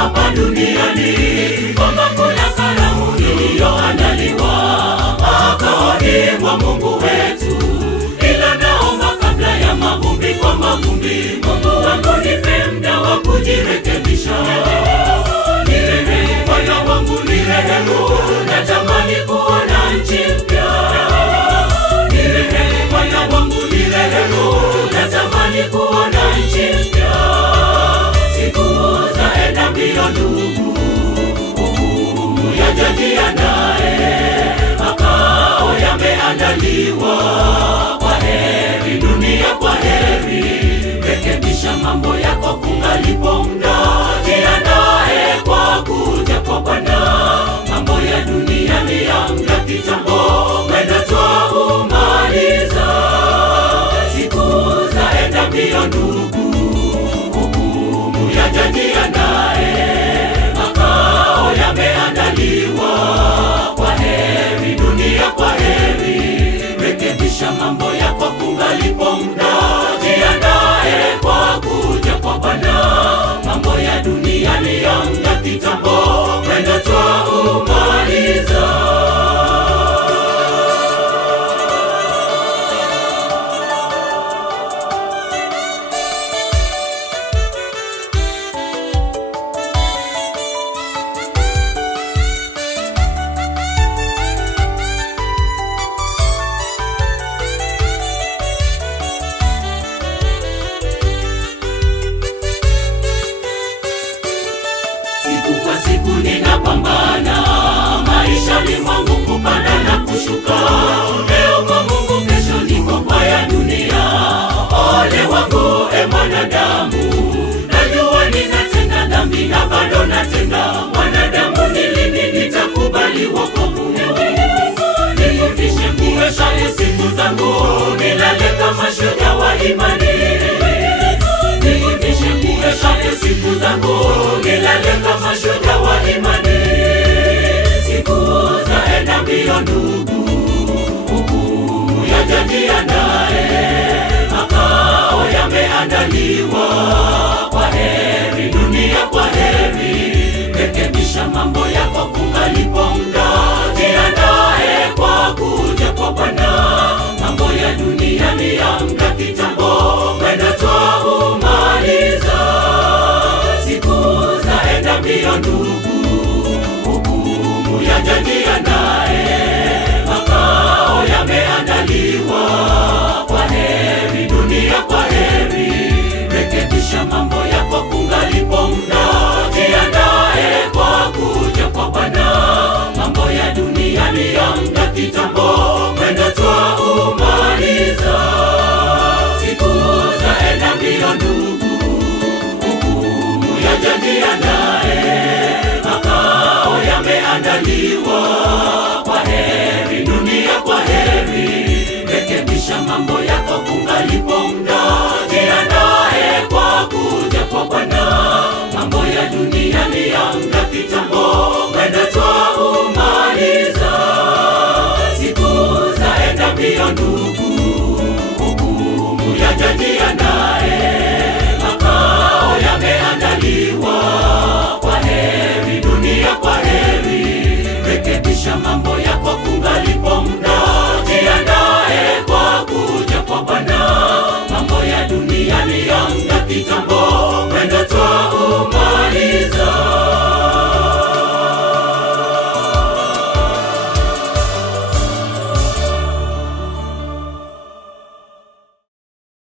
hapa duniani, kwamba kuna karamu iliyoandaliwa makaoni mwa Mungu wetu. Ila naomba kabla ya mavumbi kwa mavumbi, Mungu wangu nipe muda wa kujirekebisha. Nirehemu Bwana wangu, nirehemu, natamani kuona nchi mpya. Nirehemu Bwana wangu, nirehemu, natamani kuona nchi mpya. Siku zaenda mbio ndugu, hukumu yaja jiandae, makao yameandaliwa. Kwa heri dunia, kwa heri, rekebisha mambo yako kungalipo muda. Jiandae kwa kuja kwa Bwana, mambo ya dunia ni ya muda kitambo, mwendo twaumaliza. Siku zaenda mbio ndugu, hukumu yaja jiandae, makao yameandaliwa. Kwa heri dunia, kwa heri, rekebisha mambo yako kungalipo muda. Jiandae kwa kuja kwa Bwana, mambo ya dunia ni ya muda kitambo, mwendo twaumaliza. Siku kwa siku ninapambana, maisha ni mwangu kupanda na kushuka. Leo kwa Mungu, kesho niko kwa ya dunia. Ole wangu e mwanadamu, najua ninatenda dhambi na bado natenda. Mwanadamu, ni lini nitakubali wokovu? Nifishe kuhesabu siku zangu, nilale kama shujaa wa imani. Nifishe kuhesabu siku zangu, nilale kama shujaa wa imani. Siku zaenda mbio ndugu, hukumu yaja jiandae, makao yameandaliwa. Kwa heri dunia, kwa heri, rekebisha mambo yako kungalipo muda. Jiandae kwa kuja kwa Bwana, mambo ya dunia ni ya muda kitambo, mwendo twaumaliza. Siku zaenda mbio ndugu, hukumu yaja jiandae, makao yameandaliwa. Kwa heri dunia, kwa heri, rekebisha mambo yako kungalipo muda. Jiandae kwa kuja kwa Bwana, mambo ya dunia ni ya muda kitambo, mwendo twaumaliza. Siku zaenda mbio ndugu, hukumu yaja jiandae, makao yameandaliwa. Kwa heri dunia, kwa heri, rekebisha mambo yako kungalipo muda. Jiandae kwa kuja kwa Bwana, mambo ya dunia ni ya muda kitambo, mwendo twaumaliza. Siku zaenda mbio ndugu,